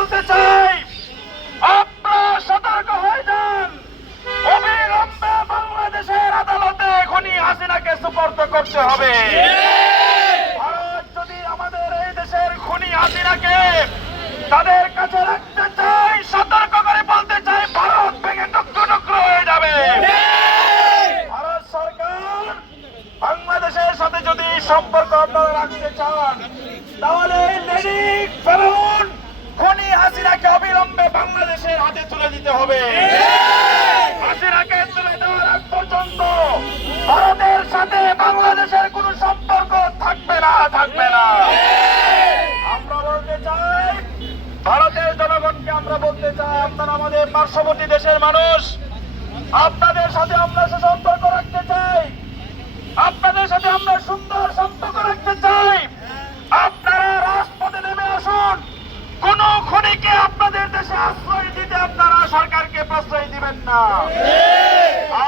বলতে চাই, আপনারা সতর্ক হয়ে যান। অবিলম্বে বাংলাদেশের আদালতে খুনি হাসিনাকে সুপর্দ করতে হবে। ভারত যদি আমাদের এই দেশের খুনি হাসিনাকে তাদের কাছে রাখতে চাই, সতর্ক করে বলতে চাই, ভারত ভেঙে টুকরো টুকরো হয়ে যাবে। ভারত সরকার বাংলাদেশের সাথে যদি সম্পর্ক আপনারা রাখতে চান, তাহলে লেডি ফেরাউন খুনি হাসিনাকে অবিলম্বে বাংলাদেশের হাতে তুলে দিতে হবে। হাসিনাকে তুলে দেওয়ার আগ পর্যন্ত ভারতের সাথে বাংলাদেশের কোনো সম্পর্ক থাকবে না। আমরা বলতে চাই, ভারতের জনগণকে আমরা বলতে চাই, আপনারা আমাদের পার্শ্ববর্তী দেশের মানুষ, আপনাদের সাথে আমরা সুসম্পর্ক রাখতে চাই, আপনাদের সাথে আমরা সুন্দর সম্পর্ক রাখতে চাই। আপনারা রাজপথে নেমে আসুন। কোন খুনিকে আপনাদের দেশে আশ্রয় দিতে আপনারা সরকারকে প্রশ্রয় দিবেন না।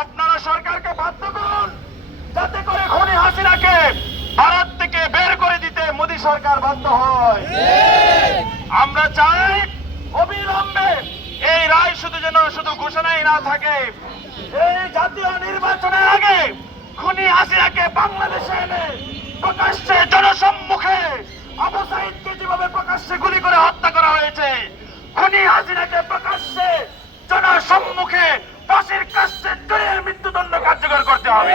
আপনারা সরকারকে বাধ্য করুন, যাতে করে খুনি হাসিনাকে ভারত থেকে বের করে দিতে মোদী সরকার বাধ্য হয়। আমরা চাই অবিলম্বে এই রায় শুধু ঘোষণাই না থাকে, এই জাতীয় নির্বাচনের আগে খুনি হাসিনাকে বাংলাদেশে এনে প্রকাশ্যে জনসম্মুখে আবু সাঈদকে যেভাবে প্রকাশ্যে গুলি করে হত্যা করা হয়েছে, খুনি হাসিনাকে প্রকাশ্যে জনসম্মুখে ফাঁসির কাস্টে জড়িয়ে মৃত্যুদণ্ড কার্যকর করতে হবে।